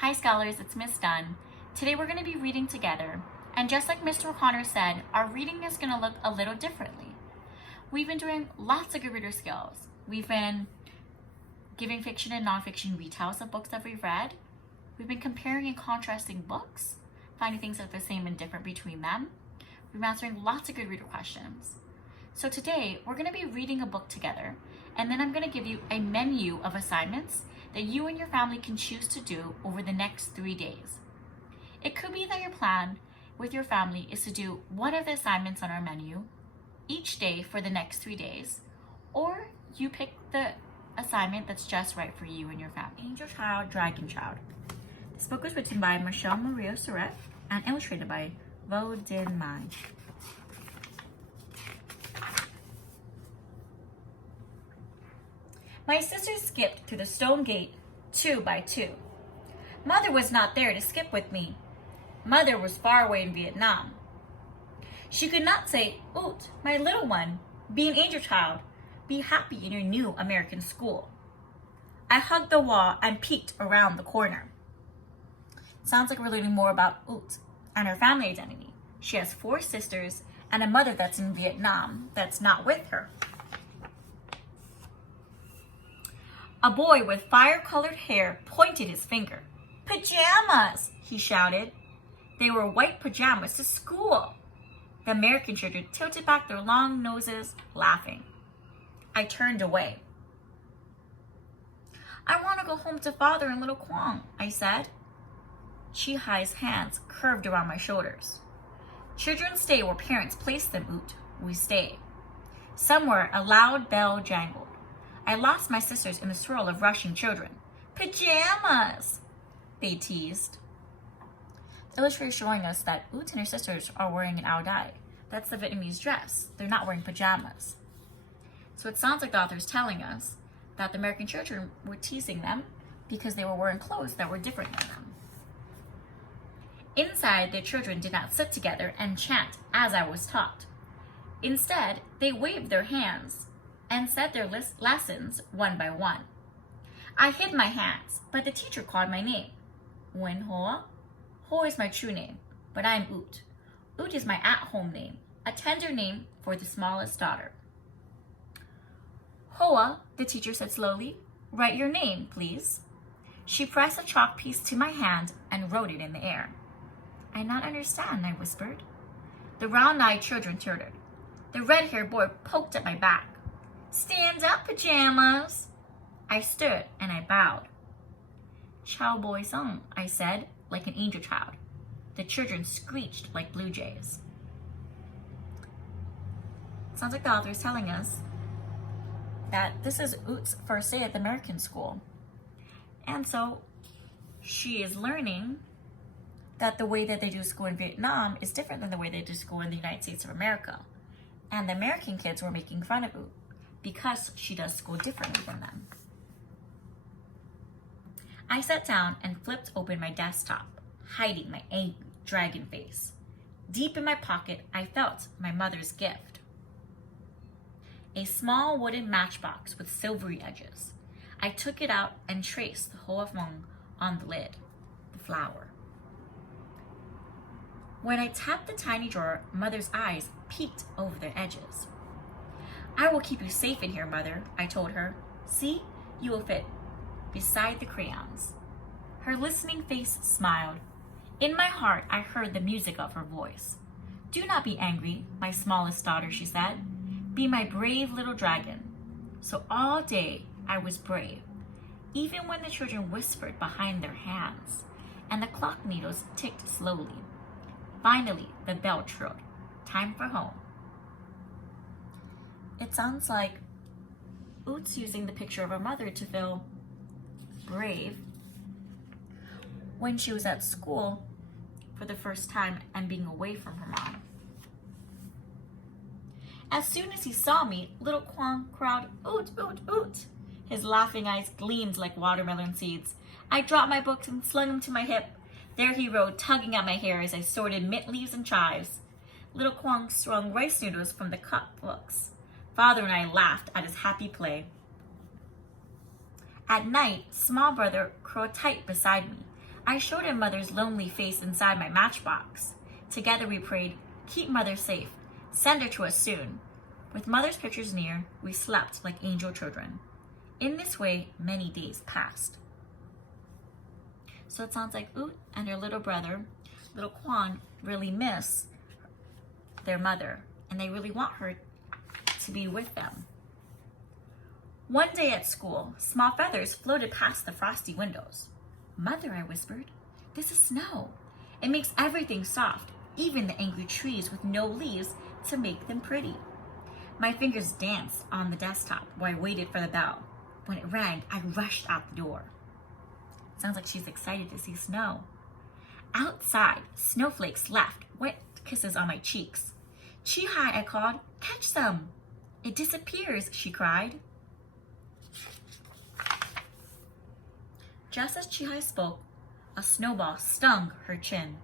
Hi scholars, it's Miss Dunn. Today we're going to be reading together, and just like Mr. O'Connor said, our reading is going to look a little differently. We've been doing lots of good reader skills. We've been giving fiction and nonfiction retells of books that we've read. We've been comparing and contrasting books, finding things that are the same and different between them. We've been answering lots of good reader questions. So today we're going to be reading a book together, and then I'm going to give you a menu of assignments that you and your family can choose to do over the next 3 days. It could be that your plan with your family is to do one of the assignments on our menu each day for the next 3 days, or you pick the assignment that's just right for you and your family. Angel Child, Dragon Child. This book was written by Michelle Maria Surratt and illustrated by Vo Din Mai. My sisters skipped through the stone gate 2 by 2. Mother was not there to skip with me. Mother was far away in Vietnam. She could not say, "Oot, my little one, be an angel child. Be happy in your new American school." I hugged the wall and peeked around the corner. Sounds like we're learning more about Oot and her family identity. She has 4 sisters and a mother that's in Vietnam that's not with her. A boy with fire-colored hair pointed his finger. "Pajamas!" he shouted. They were white pajamas to school. The American children tilted back their long noses, laughing. I turned away. "I want to go home to father and little Kwong," I said. Chi Hai's hands curved around my shoulders. Children stay where parents place them, Oot. We stay. Somewhere a loud bell jangled. I lost my sisters in the swirl of rushing children. "Pajamas!" they teased. The illustrator is showing us that Oot and her sisters are wearing an ao dai. That's the Vietnamese dress. They're not wearing pajamas. So it sounds like the author is telling us that the American children were teasing them because they were wearing clothes that were different than them. Inside, the children did not sit together and chant as I was taught. Instead, they waved their hands and said their lessons one by one. I hid my hands, but the teacher called my name. Wen Hoa. Hoa is my true name, but I'm Oot. Oot is my at-home name, a tender name for the smallest daughter. "Hoa," the teacher said slowly, "write your name, please." She pressed a chalk piece to my hand and wrote it in the air. "I not understand," I whispered. The round-eyed children tittered. The red-haired boy poked at my back. "Stand up, pajamas." I stood and I bowed. "Chow boy sung," I said, like an angel child. The children screeched like blue jays. Sounds like the author is telling us that this is Oot's first day at the American school. And so she is learning that the way that they do school in Vietnam is different than the way they do school in the United States of America. And the American kids were making fun of Oot because she does school differently than them. I sat down and flipped open my desktop, hiding my angry dragon face. Deep in my pocket, I felt my mother's gift. A small wooden matchbox with silvery edges. I took it out and traced the Hoa Phong on the lid, the flower. When I tapped the tiny drawer, Mother's eyes peeked over their edges. "I will keep you safe in here, Mother," I told her. "See, you will fit beside the crayons." Her listening face smiled. In my heart, I heard the music of her voice. "Do not be angry, my smallest daughter," she said. "Be my brave little dragon." So all day I was brave, even when the children whispered behind their hands and the clock needles ticked slowly. Finally, the bell trilled. Time for home. It sounds like Oot's using the picture of her mother to feel brave when she was at school for the first time and being away from her mom. As soon as he saw me, little Kwong cried, "Oot, Oot, Oot." His laughing eyes gleamed like watermelon seeds. I dropped my books and slung them to my hip. There he rode, tugging at my hair as I sorted mint leaves and chives. Little Kwong strung rice noodles from the cup books. Father and I laughed at his happy play. At night, small brother crowed tight beside me. I showed him Mother's lonely face inside my matchbox. Together we prayed, keep Mother safe, send her to us soon. With Mother's pictures near, we slept like angel children. In this way, many days passed. So it sounds like Oot and her little brother, little Quan, really miss their mother, and they really want her to be with them. One day at school, small feathers floated past the frosty windows. Mother, I whispered, this is snow. It makes everything soft, even the angry trees with no leaves to make them pretty. My fingers danced on the desktop while I waited for the bell. When it rang, I rushed out the door. Sounds like she's excited to see snow. Outside, snowflakes left wet kisses on my cheeks. Chi-Hai, I called, catch some. It disappears, she cried. Just as Chi-Hai spoke, a snowball stung her chin.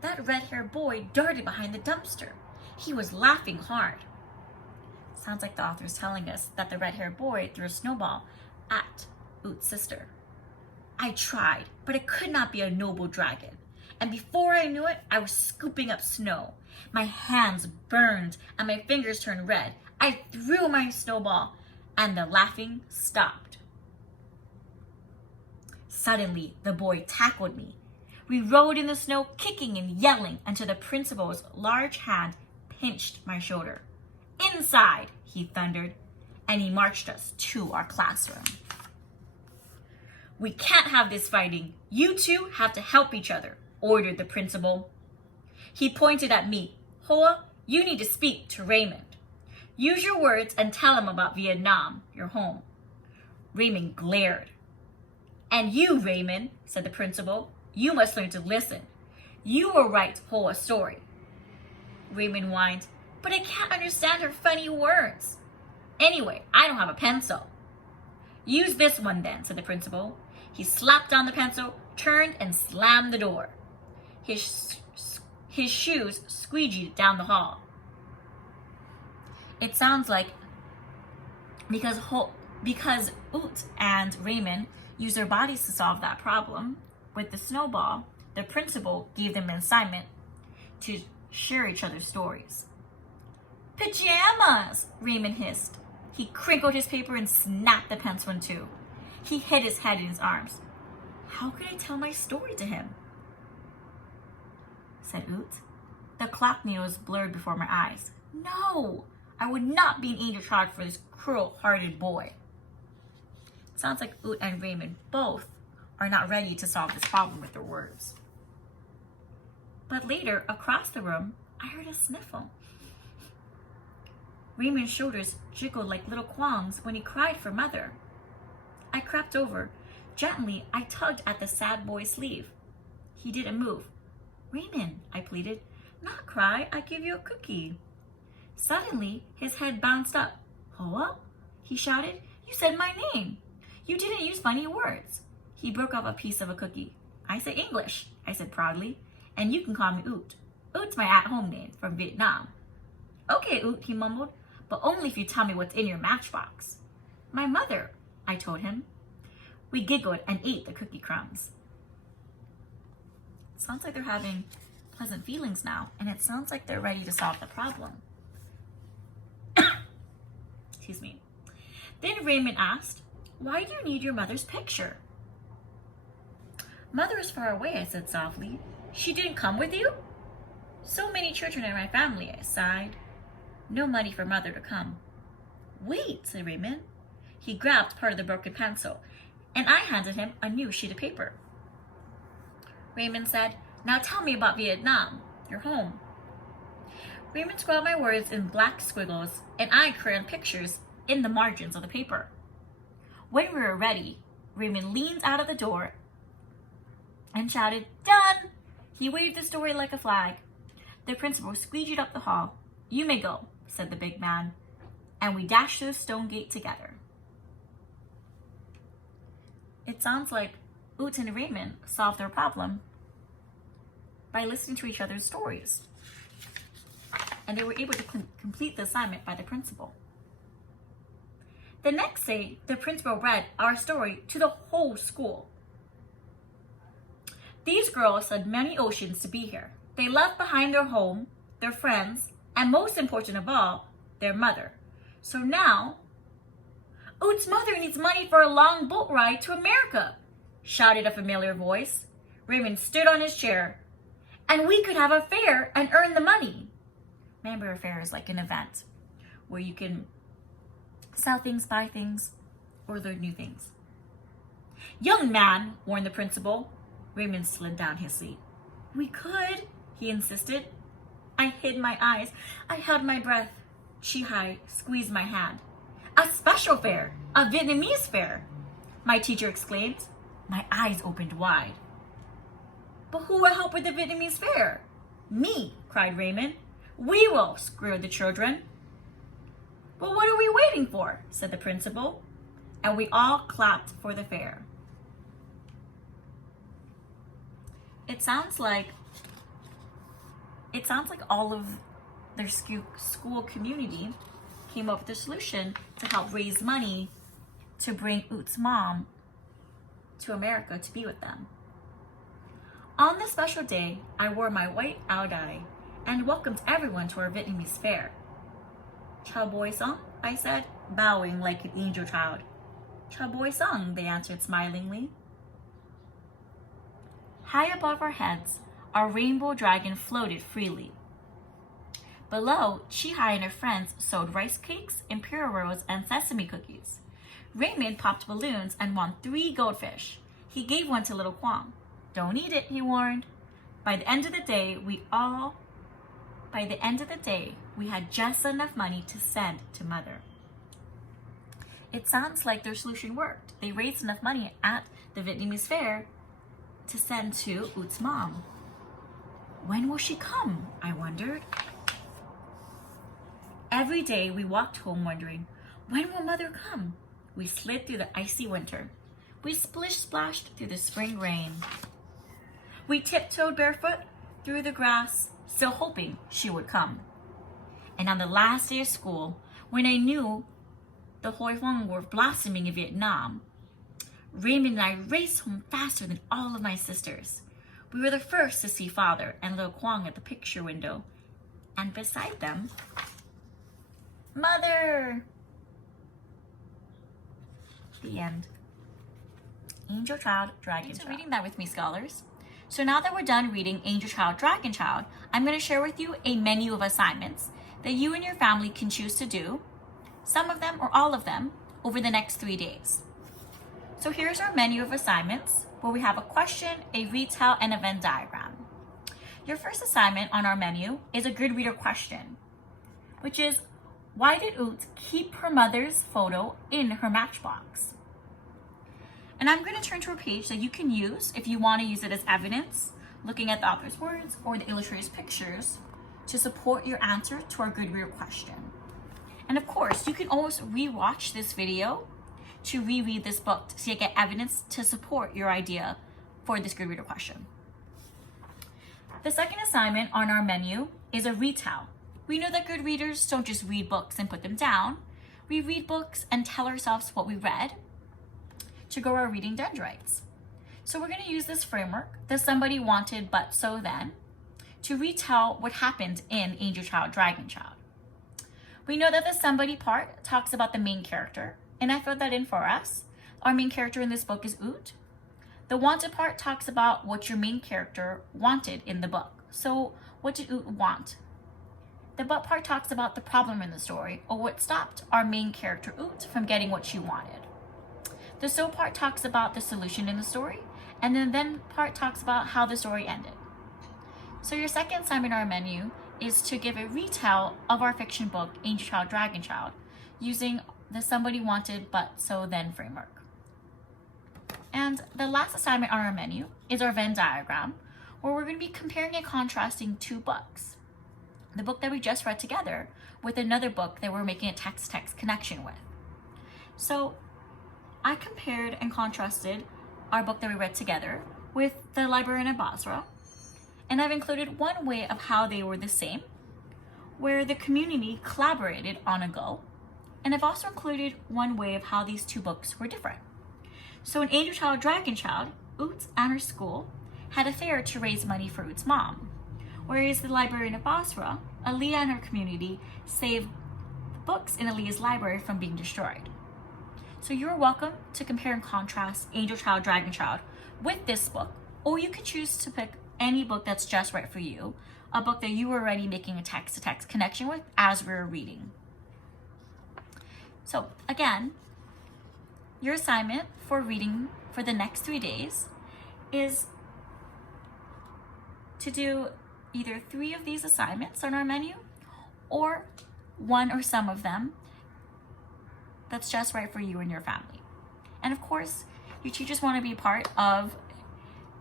That red-haired boy darted behind the dumpster. He was laughing hard. Sounds like the author is telling us that the red-haired boy threw a snowball at Oot's sister. I tried, but it could not be a noble dragon. And before I knew it, I was scooping up snow. My hands burned and my fingers turned red. I threw my snowball and the laughing stopped. Suddenly, the boy tackled me. We rode in the snow, kicking and yelling until the principal's large hand pinched my shoulder. Inside, he thundered, and he marched us to our classroom. We can't have this fighting. You two have to help each other, ordered the principal. He pointed at me. Hoa, you need to speak to Raymond. Use your words and tell him about Vietnam, your home. Raymond glared. And you, Raymond, said the principal, you must learn to listen. You will write Hoa's story. Raymond whined, but I can't understand her funny words. Anyway, I don't have a pencil. Use this one then, said the principal. He slapped down the pencil, turned, and slammed the door. His shoes squeegeed down the hall. It sounds like because Oot and Raymond used their bodies to solve that problem with the snowball, the principal gave them an assignment to share each other's stories. Pajamas, Raymond hissed. He crinkled his paper and snapped the pencil in two. He hid his head in his arms. How could I tell my story to him? Said Oot. The clock needles blurred before my eyes. No, I would not be an angel child for this cruel-hearted boy. Sounds like Oot and Raymond both are not ready to solve this problem with their words. But later, across the room, I heard a sniffle. Raymond's shoulders jiggled like little qualms when he cried for Mother. I crept over. Gently, I tugged at the sad boy's sleeve. He didn't move. Raymond, I pleaded, not cry, I give you a cookie. Suddenly, his head bounced up. Hoa? He shouted, you said my name. You didn't use funny words. He broke off a piece of a cookie. I say English, I said proudly, and you can call me Oot. Oot's my at-home name from Vietnam. Okay, Oot, he mumbled, but only if you tell me what's in your matchbox. My mother, I told him. We giggled and ate the cookie crumbs. It sounds like they're having pleasant feelings now, and it sounds like they're ready to solve the problem. Excuse me. Then Raymond asked, why do you need your mother's picture? Mother is far away, I said softly. She didn't come with you? So many children in my family, I sighed. No money for Mother to come. Wait, said Raymond. He grabbed part of the broken pencil, and I handed him a new sheet of paper. Raymond said, now tell me about Vietnam, your home. Raymond scrawled my words in black squiggles, and I crayoned pictures in the margins of the paper. When we were ready, Raymond leaned out of the door and shouted, done! He waved the story like a flag. The principal squeegeed up the hall. You may go, said the big man, and we dashed through the stone gate together. It sounds like Oot and Raymond solved their problem by listening to each other's stories. And they were able to complete the assignment by the principal. The next day, the principal read our story to the whole school. These girls sailed many oceans to be here. They left behind their home, their friends, and most important of all, their mother. So now, Oot's mother needs money for a long boat ride to America, shouted a familiar voice. Raymond stood on his chair. And we could have a fair and earn the money. Remember, a fair is like an event where you can sell things, buy things, or learn new things. Young man, warned the principal. Raymond slid down his seat. We could, he insisted. I hid my eyes. I held my breath. Chi-Hai squeezed my hand. A special fair, a Vietnamese fair, my teacher exclaimed. My eyes opened wide. But who will help with the Vietnamese fair? Me, cried Raymond. We will, squealed the children. Well, what are we waiting for? Said the principal. And we all clapped for the fair. It sounds like all of their school community came up with a solution to help raise money to bring Oot's mom to America to be with them. On this special day, I wore my white Aloud and welcomed everyone to our Vietnamese fair. Chào boi song, I said, bowing like an angel child. Chào boi song, they answered smilingly. High above our heads, our rainbow dragon floated freely. Below, Chi-Hai and her friends sewed rice cakes, imperial rolls, and sesame cookies. Raymond popped balloons and won 3 goldfish. He gave one to little Kwong. Don't eat it, he warned. By the end of the day, we had just enough money to send to Mother. It sounds like their solution worked. They raised enough money at the Vietnamese fair to send to Oot's mom. When will she come? I wondered. Every day we walked home wondering, when will Mother come? We slid through the icy winter. We splish-splashed through the spring rain. We tiptoed barefoot through the grass, still hoping she would come. And on the last day of school, when I knew the Hoi Hong were blossoming in Vietnam, Raymond and I raced home faster than all of my sisters. We were the first to see Father and little Kwong at the picture window. And beside them, Mother! The end. Angel Child, Dragon Child. Reading that with me, scholars. So now that we're done reading Angel Child, Dragon Child, I'm going to share with you a menu of assignments that you and your family can choose to do, some of them or all of them, over the next 3 days. So here's our menu of assignments, where we have a question, a retell, and a Venn diagram. Your first assignment on our menu is a good reader question, which is, why did Oot keep her mother's photo in her matchbox? And I'm going to turn to a page that you can use if you want to use it as evidence, looking at the author's words or the illustrator's pictures to support your answer to our good reader question. And of course, you can always re-watch this video to reread this book so you get evidence to support your idea for this good reader question. The second assignment on our menu is a retell. We know that good readers don't just read books and put them down. We read books and tell ourselves what we read to grow our reading dendrites. So we're going to use this framework, the somebody wanted but so then, to retell what happened in Angel Child, Dragon Child. We know that the somebody part talks about the main character, and I filled that in for us. Our main character in this book is Oot. The wanted part talks about what your main character wanted in the book. So what did Oot want? The but part talks about the problem in the story, or what stopped our main character Oot from getting what she wanted. The so part talks about the solution in the story, and then part talks about how the story ended. So your second assignment on our menu is to give a retell of our fiction book, Angel Child, Dragon Child, using the somebody wanted but so then framework. And the last assignment on our menu is our Venn diagram, where we're going to be comparing and contrasting 2 books. The book that we just read together with another book that we're making a text-text connection with. So I compared and contrasted our book that we read together with The Librarian of Basra, and I've included one way of how they were the same, where the community collaborated on a goal, and I've also included one way of how these 2 books were different. So in Angel Child, Dragon Child, Oot and her school had a fair to raise money for Ruth's mom, whereas the librarian of Basra, Aaliyah and her community, saved the books in Aaliyah's library from being destroyed. So you're welcome to compare and contrast Angel Child, Dragon Child with this book, or you could choose to pick any book that's just right for you, a book that you were already making a text-to-text connection with as we were reading. So again, your assignment for reading for the next 3 days is to do either 3 of these assignments on our menu or 1 or some of them that's just right for you and your family. And of course, your teachers want to be part of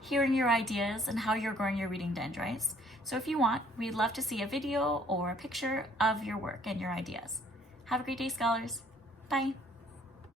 hearing your ideas and how you're growing your reading dendrites. So if you want, we'd love to see a video or a picture of your work and your ideas. Have a great day, scholars. Bye.